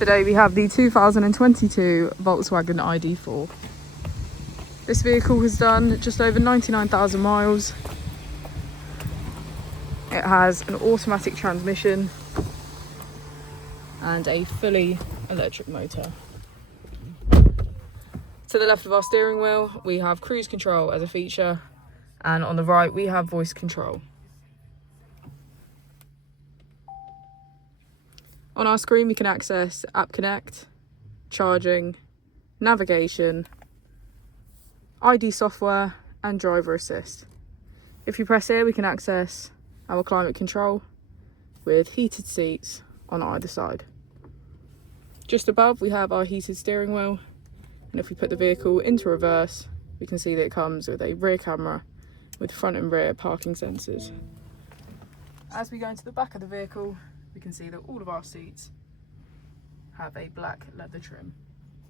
Today we have the 2022 Volkswagen ID.4. This vehicle has done just over 99,000 miles. It has an automatic transmission and a fully electric motor. To the left of our steering wheel, we have cruise control as a feature, and on the right we have voice control. On our screen we can access App Connect, charging, navigation, ID software and driver assist. If you press here we can access our climate control with heated seats on either side. Just above we have our heated steering wheel, and if we put the vehicle into reverse we can see that it comes with a rear camera with front and rear parking sensors. As we go into the back of the vehicle we can see that all of our seats have a black leather trim.